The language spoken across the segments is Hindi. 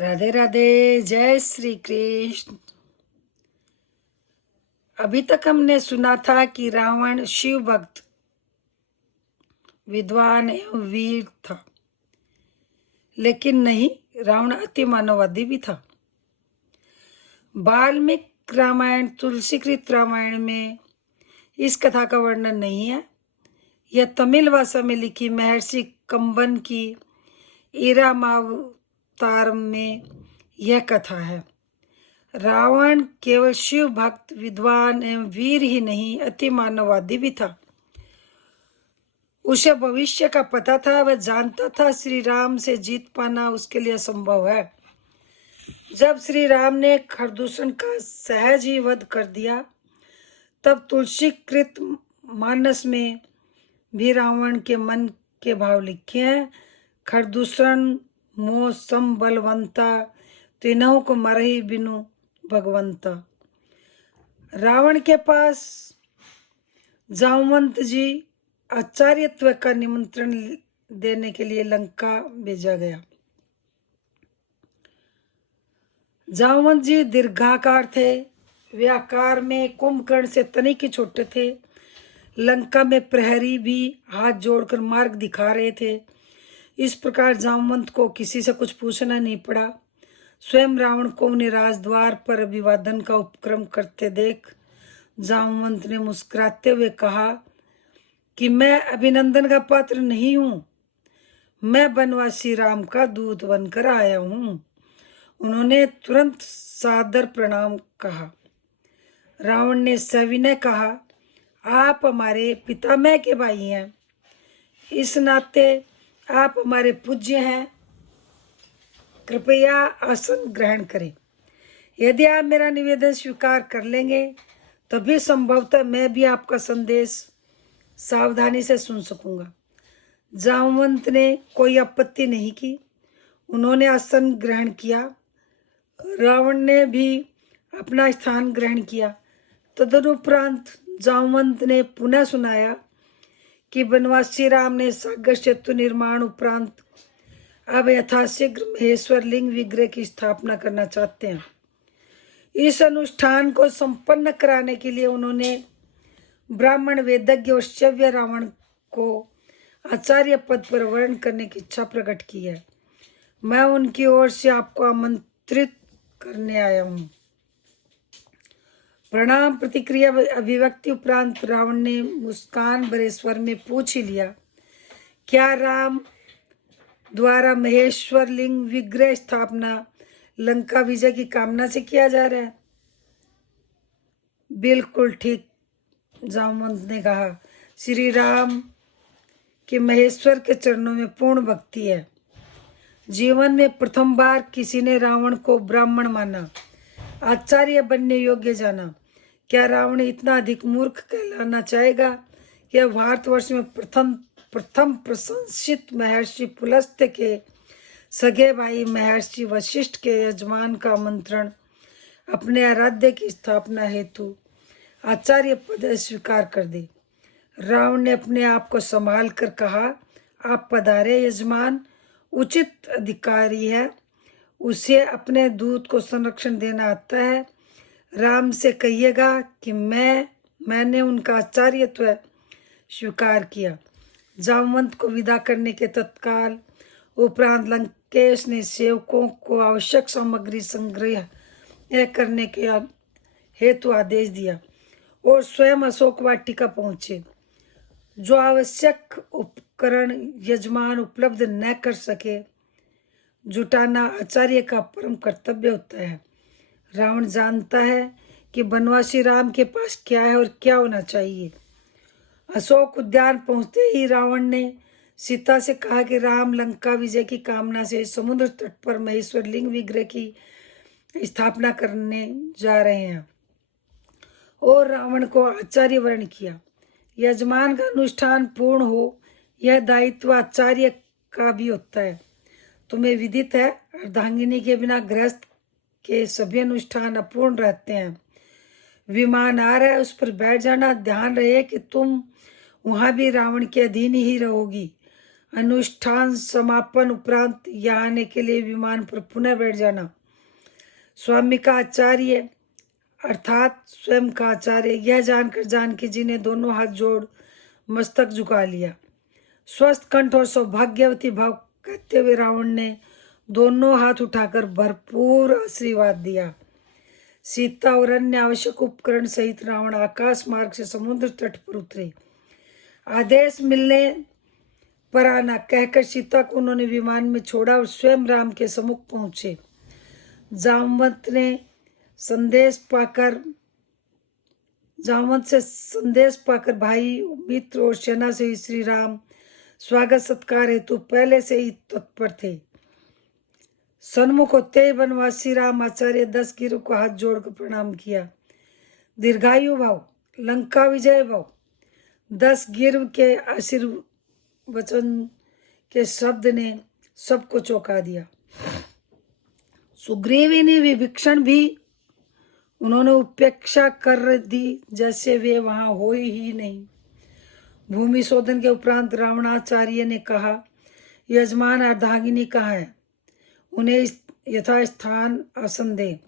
राधे राधे, जय श्री कृष्ण। अभी तक हमने सुना था कि रावण शिव भक्त, विद्वान एवं वीर था, लेकिन नहीं, रावण अति मानववादी भी था। वाल्मीकि रामायण, तुलसीकृत रामायण में इस कथा का वर्णन नहीं है। यह तमिल भाषा में लिखी महर्षि कंबन की इरामावतारम में यह कथा है। रावण केवल शिव भक्त, विद्वान एवं वीर ही नहीं, अति मानववादी भी था। उसे भविष्य का पता था। वह जानता था श्री राम से जीत पाना उसके लिए असंभव है। जब श्री राम ने खरदूषण का सहज ही वध कर दिया, तब तुलसीकृत मानस में भी रावण के मन के भाव लिखे हैं। खरदूषण मोह सम बलवंता, तीनों को मरही बिनु भगवंता। रावण के पास जामवंत जी आचार्यत्व का निमंत्रण देने के लिए लंका भेजा गया। जामवंत जी दीर्घाकार थे। वे आकार में कुंभकर्ण से तनिक ही छोटे थे। लंका में प्रहरी भी हाथ जोड़कर मार्ग दिखा रहे थे। इस प्रकार जामवंत को किसी से कुछ पूछना नहीं पड़ा। स्वयं रावण को उन्हें राजद्वार पर अभिवादन का उपक्रम करते देख जामवंत ने मुस्कुराते हुए कहा कि मैं अभिनंदन का पात्र नहीं हूं, मैं वनवासी राम का दूत बनकर आया हूं। उन्होंने तुरंत सादर प्रणाम कहा। रावण ने सविनय कहा, आप हमारे पितामह के भाई हैं, इस नाते आप हमारे पूज्य हैं, कृपया आसन ग्रहण करें। यदि आप मेरा निवेदन स्वीकार कर लेंगे, तभी संभवतः मैं भी आपका संदेश सावधानी से सुन सकूंगा। जामवंत ने कोई आपत्ति नहीं की। उन्होंने आसन ग्रहण किया। रावण ने भी अपना स्थान ग्रहण किया। तदनुपरांत जामवंत ने पुनः सुनाया कि वनवासी राम ने सागर सेतु निर्माण उपरांत अब यथाशीघ्र महेश्वर लिंग विग्रह की स्थापना करना चाहते हैं। इस अनुष्ठान को संपन्न कराने के लिए उन्होंने ब्राह्मण वेदज्ञ और शव्य रावण को आचार्य पद पर वर्ण करने की इच्छा प्रकट की है। मैं उनकी ओर से आपको आमंत्रित करने आया हूँ। प्रणाम प्रतिक्रिया अभिव्यक्ति उपरांत रावण ने मुस्कान भरे स्वर में पूछ ही लिया, क्या राम द्वारा महेश्वर लिंग विग्रह स्थापना लंका विजय की कामना से किया जा रहा है? बिल्कुल ठीक, जामवंत ने कहा। श्री राम के महेश्वर के चरणों में पूर्ण भक्ति है। जीवन में प्रथम बार किसी ने रावण को ब्राह्मण माना, आचार्य बनने योग्य जाना। क्या रावण इतना अधिक मूर्ख कहलाना चाहेगा? यह भारतवर्ष में प्रथम प्रशंसित महर्षि पुलस्त्य के सगे भाई महर्षि वशिष्ठ के यजमान का आमंत्रण अपने आराध्य की स्थापना हेतु आचार्य पद स्वीकार कर दे। रावण ने अपने आप को संभाल कर कहा, आप पधारे यजमान, उचित अधिकारी है, उसे अपने दूत को संरक्षण देना आता है। राम से कहिएगा कि मैंने उनका आचार्यत्व स्वीकार किया। जामवंत को विदा करने के तत्काल उपरांत लंकेश ने सेवकों को आवश्यक सामग्री संग्रह करने के हेतु आदेश दिया और स्वयं अशोक वाटिका पहुंचे। जो आवश्यक उपकरण यजमान उपलब्ध न कर सके, जुटाना आचार्य का परम कर्तव्य होता है। रावण जानता है कि वनवासी राम के पास क्या है और क्या होना चाहिए। अशोक उद्यान पहुंचते ही रावण ने सीता से कहा कि राम लंका विजय की कामना से समुद्र तट पर महेश्वर लिंग विग्रह की स्थापना करने जा रहे हैं और रावण को आचार्य वर्ण किया। यजमान का अनुष्ठान पूर्ण हो, यह दायित्व आचार्य का भी होता है। तुम्हें विदित है, अर्धांगिनी के बिना गृहस्थ के सभी अनुष्ठान अपूर्ण रहते हैं। विमान आ रहा है, उस पर बैठ जाना। ध्यान रहे कि तुम वहां भी रावण के अधीन ही रहोगी। अनुष्ठान समापन उपरांत यहाँ आने के लिए विमान पर पुनः बैठ जाना। स्वामी का आचार्य अर्थात स्वयं का आचार्य यह जानकर जानकी जी ने दोनों हाथ जोड़ मस्तक झुका लिया। स्वस्थ कंठ और सौभाग्यवती भाव कहते हुए रावण ने दोनों हाथ उठाकर भरपूर आशीर्वाद दिया। सीता और अन्य आवश्यक उपकरण सहित रावण आकाश मार्ग से समुद्र तट पर उतरे। आदेश मिलने पर आना कहकर सीता को उन्होंने विमान में छोड़ा और स्वयं राम के सम्मुख पहुंचे। जामवंत से संदेश पाकर भाई मित्र और सेना से श्री राम स्वागत सत्कार हेतु पहले से ही तत्पर थे। सन्मुख होते ही वनवासी राम आचार्य 10 गिरों को हाथ जोड़कर प्रणाम किया। दीर्घायु भाव, लंका विजय भाव, 10 गिर के आशीर्वचन के शब्द ने सबको चौंका दिया। सुग्रीवी ने विभीषण भी उन्होंने उपेक्षा कर दी, जैसे वे वहां हो ही नहीं। भूमि शोधन के उपरांत रावणाचार्य ने कहा, यजमान अर्धांगिनी कहाँ है? उन्हें यथास्थान आसन दे।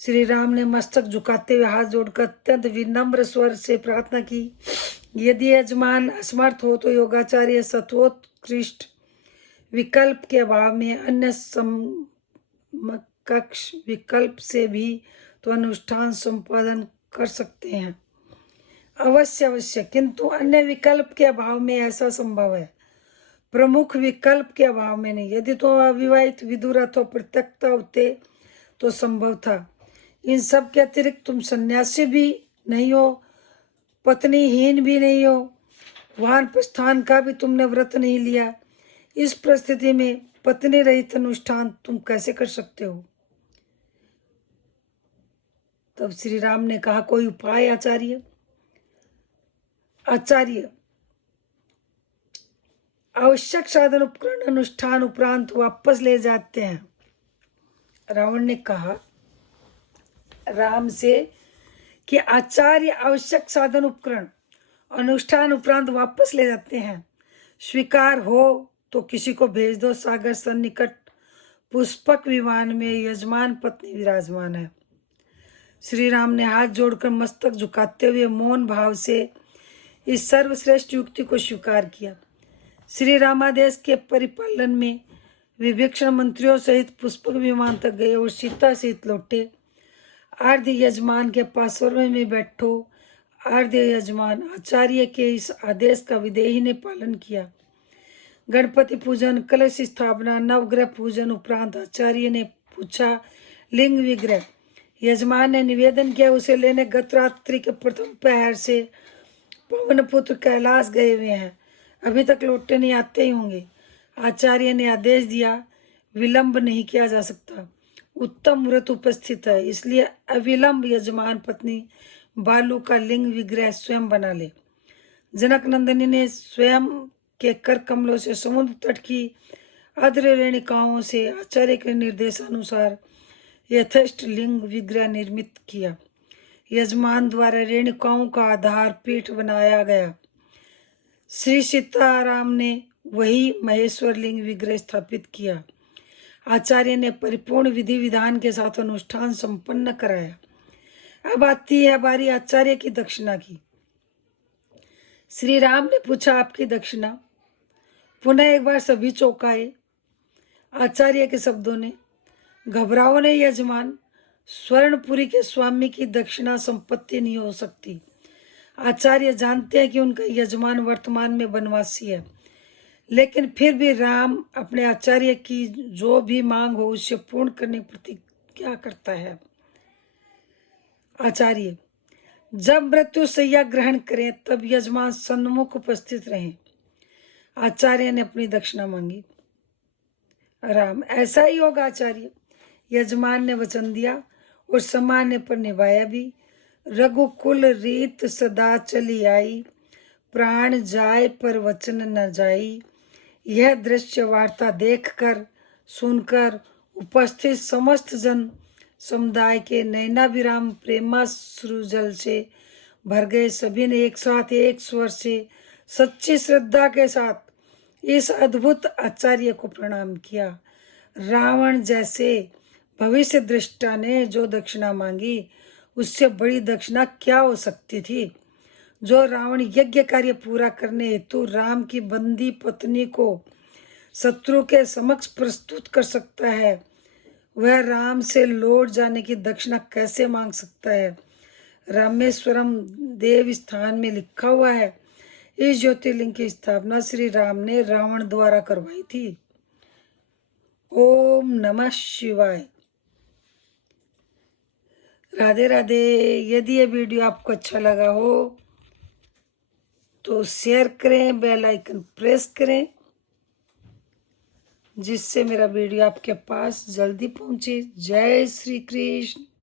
श्री राम ने मस्तक झुकाते हुए हाथ जोड़कर अत्यंत विनम्र स्वर से प्रार्थना की, यदि यजमान असमर्थ हो तो योगाचार्य सत्वोत्कृष्ट विकल्प के अभाव में अन्य समकक्ष विकल्प से भी तो अनुष्ठान संपादन कर सकते हैं। अवश्य, किंतु अन्य विकल्प के अभाव में ऐसा संभव है, प्रमुख विकल्प के अभाव में नहीं। यदि तो अविवाहित विदुर अथवा प्रत्यक्ता होते तो संभव था। इन सब के अतिरिक्त तुम सन्यासी भी नहीं हो, पत्नीहीन भी नहीं हो, वान प्रस्थान का भी तुमने व्रत नहीं लिया। इस परिस्थिति में पत्नी रहित अनुष्ठान तुम कैसे कर सकते हो? तब श्री राम ने कहा, कोई उपाय आचार्य? आवश्यक साधन उपकरण अनुष्ठान उपरांत वापस ले जाते हैं। रावण ने कहा राम से कि आचार्य आवश्यक साधन उपकरण अनुष्ठान उपरांत वापस ले जाते हैं। स्वीकार हो तो किसी को भेज दो। सागर सन्निकट पुष्पक विमान में यजमान पत्नी विराजमान है। श्री राम ने हाथ जोड़कर मस्तक झुकाते हुए मौन भाव से इस सर्वश्रेष्ठ युक्ति को स्वीकार किया। श्री रामादेश के परिपालन में विभीषण मंत्रियों सहित पुष्पक विमान तक गए और सीता सहित लौटे। आर्य यजमान के पास स्वर्ग में बैठो। आर्य यजमान आचार्य के इस आदेश का विदेही ने पालन किया। गणपति पूजन, कलश स्थापना, नवग्रह पूजन उपरांत आचार्य ने पूछा, लिंग विग्रह? यजमान ने निवेदन किया, उसे लेने गत रात्रि के प्रथम पहर से पवन पुत्र कैलाश गए हुए हैं, अभी तक लौटे नहीं, आते ही होंगे। आचार्य ने आदेश दिया, विलंब नहीं किया जा सकता। उत्तम व्रत उपस्थित है, इसलिए अविलंब यजमान पत्नी बालू का लिंग विग्रह स्वयं बना ले। जनक नंदिनी ने स्वयं के कर कमलों से समुद्र तट की अद्र रेणुकाओं से आचार्य के निर्देशानुसार यथेष्ट लिंग विग्रह निर्मित किया। यजमान द्वारा रेणुकाओं का आधार पीठ बनाया गया। श्री सीताराम ने वही महेश्वर लिंग विग्रह स्थापित किया। आचार्य ने परिपूर्ण विधि विधान के साथ अनुष्ठान संपन्न कराया। अब आती है बारी आचार्य की दक्षिणा की। श्री राम ने पूछा, आपकी दक्षिणा? पुनः एक बार सभी चौंकाए। आचार्य के शब्दों ने, घबराओ नहीं यजमान, स्वर्णपुरी के स्वामी की दक्षिणा संपत्ति नहीं हो सकती। आचार्य जानते हैं कि उनका यजमान वर्तमान में वनवासी है, लेकिन फिर भी राम अपने आचार्य की जो भी मांग हो उसे पूर्ण करने की प्रतिज्ञा करता है। आचार्य, जब मृत्यु शैया ग्रहण करें तब यजमान सन्मुख उपस्थित रहें। आचार्य ने अपनी दक्षिणा मांगी। राम, ऐसा ही होगा आचार्य। यजमान ने वचन दिया और सामान्य पर निभाया भी। रघुकुल रीत सदा चली आई, प्राण जाए पर वचन न जाई। यह दृश्य वार्ता देखकर सुनकर उपस्थित समस्त जन समुदाय के नयनाभिराम प्रेमाश्रु जल से भर गए। सभी ने एक साथ एक स्वर से सच्ची श्रद्धा के साथ इस अद्भुत आचार्य को प्रणाम किया। रावण जैसे भविष्य दृष्टा ने जो दक्षिणा मांगी उससे बड़ी दक्षिणा क्या हो सकती थी। जो रावण यज्ञ कार्य पूरा करने हेतु राम की बंदी पत्नी को शत्रु के समक्ष प्रस्तुत कर सकता है, वह राम से लौट जाने की दक्षिणा कैसे मांग सकता है। रामेश्वरम देव स्थान में लिखा हुआ है, इस ज्योतिर्लिंग की स्थापना श्री राम ने रावण द्वारा करवाई थी। ओम नमः शिवाय। राधे राधे। यदि ये वीडियो आपको अच्छा लगा हो तो शेयर करें, बेल आइकन प्रेस करें, जिससे मेरा वीडियो आपके पास जल्दी पहुंचे। जय श्री कृष्ण।